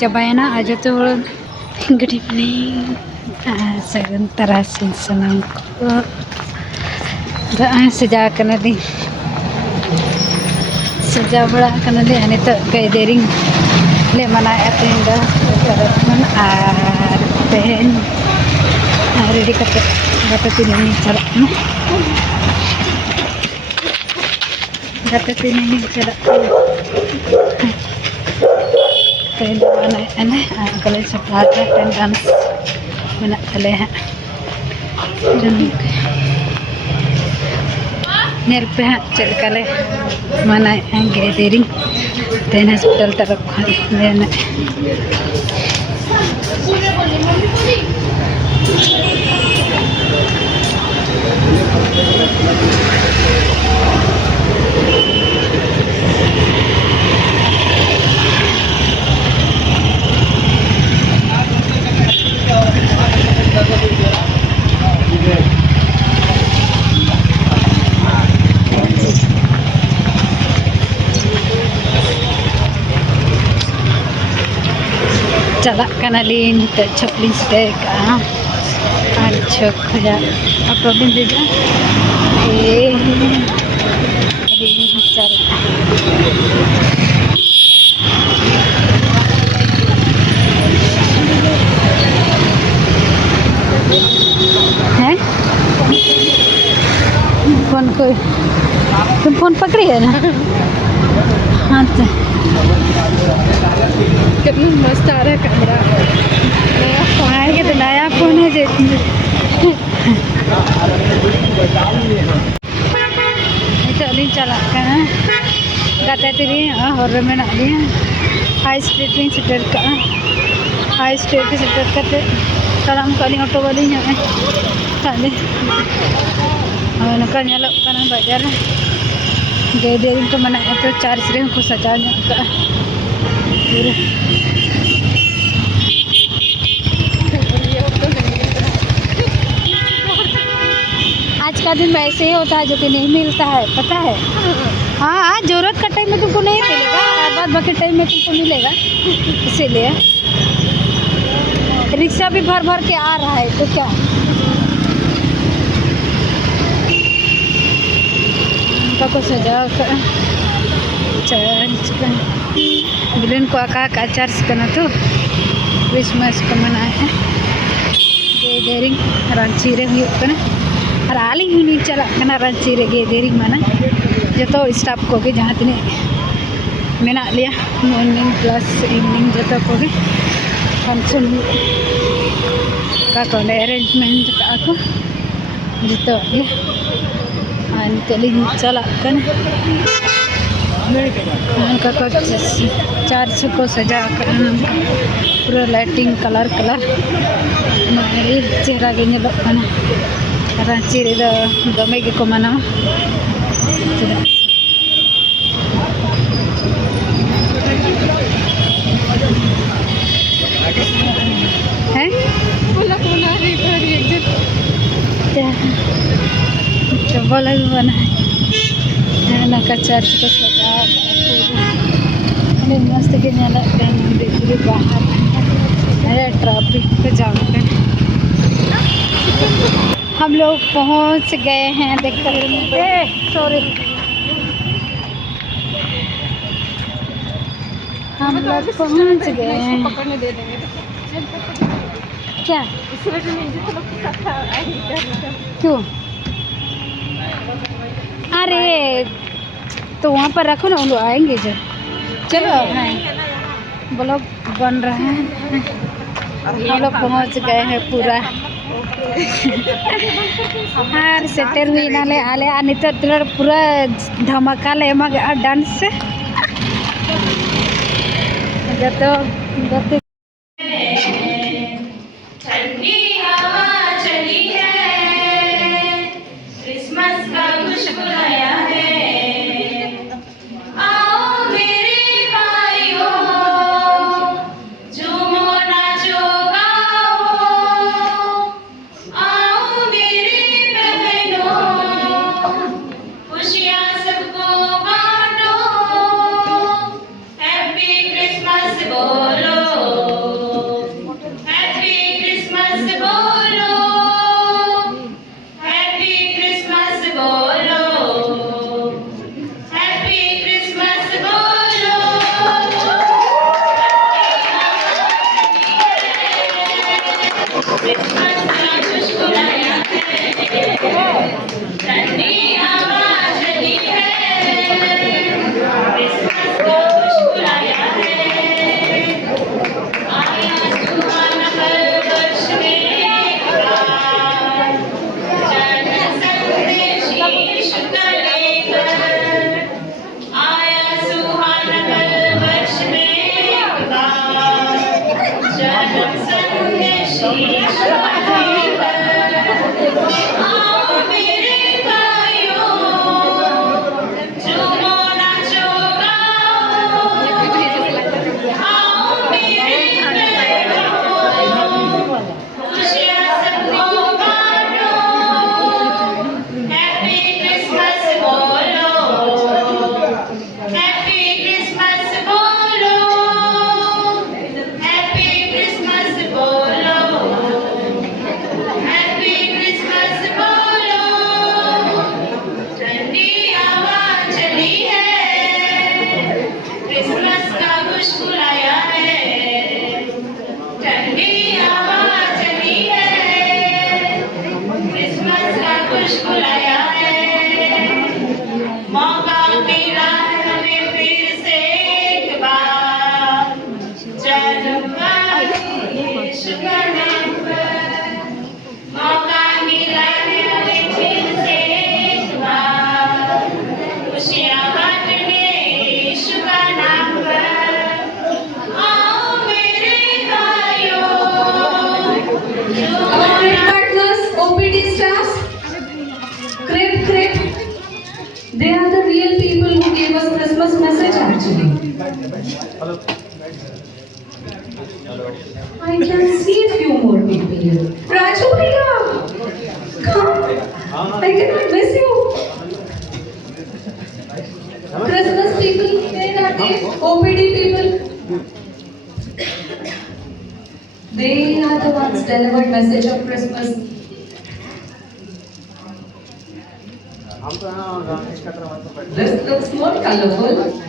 चाबायना आज तो गुड इवनिंग सगन तरासीन सनम को सजा कना दी सजा बड़ा कना दी अने तो गए देरिंग ले मना तेन दा तरफन आर तेन रेडी करते गते तीन चला गते तीन चला तेन मना अने कले सप्लाट तेन डांस मना तले हैं नेल पे चल कले मना गे देरिंग तेन हॉस्पिटल तरफ लेना चला कनालीन छपलिन से अच्छा खजा apa bin juga हैं फोन को तुम फोन पकड़ी है ना हाँ तो कितना मस्त आ रहा है कैमरा नया तो नया फोन है चलिए चला गाते तीरी हर में हाई स्ट्रीट में सेटर का हाई स्ट्रीट में सेटर करते तलाम कली ऑटो वाली ताले नका बाजार गए देरी को मना तो चार्ज रे को सजा आज का दिन वैसे ही होता है जो कि नहीं मिलता है पता है। हाँ जरूरत का टाइम में तुमको नहीं मिलेगा और बाद बाकी टाइम में तुमको मिलेगा इसीलिए रिक्शा भी भर भर के आ रहा है तो क्या को सजा चर्च का बिलन को आका का चर्च करना तो क्रिसमस को मनाए हैं गे देरिंग रांची रे हुई कना और आली ही चला रांची रे गे देरिंग मना जो तो स्टाफ को भी जहाँ तीन मेना लिया मॉर्निंग प्लस इवनिंग जो को भी फंक्शन का को अरेंजमेंट का को जो तेलिंग चला चर्च को सजा पूरा लाइटिंग कलर कलर चेहरा रांची रे दमे को मना है बोला भी बना है नका चर्च को सजा पूरा मस्त के पूरे बाहर अरे ट्रैफिक पे जाम कर हम लोग पहुंच गए हैं देखकर सॉरी हम लोग पहुंच गए हैं क्या क्यों अरे तो वहाँ पर रखो ना उन लोग आएंगे जो चलो ब्लॉग बन रहा है हम लोग पहुँच गए हैं पूरा हाँ सेटर हुई नाले आले नित पूरा धमाका ले डांस से जो बोलो Our trade partners, OPD staffs, Crip Crip, they are the real people who gave us Christmas message actually. I can see a few more people here. Raju bhaiya, come. I cannot miss you. Christmas people, where are they? OPD people. They are the ones delivered message of Christmas. This looks more colorful.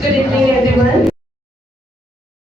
Good evening, everyone.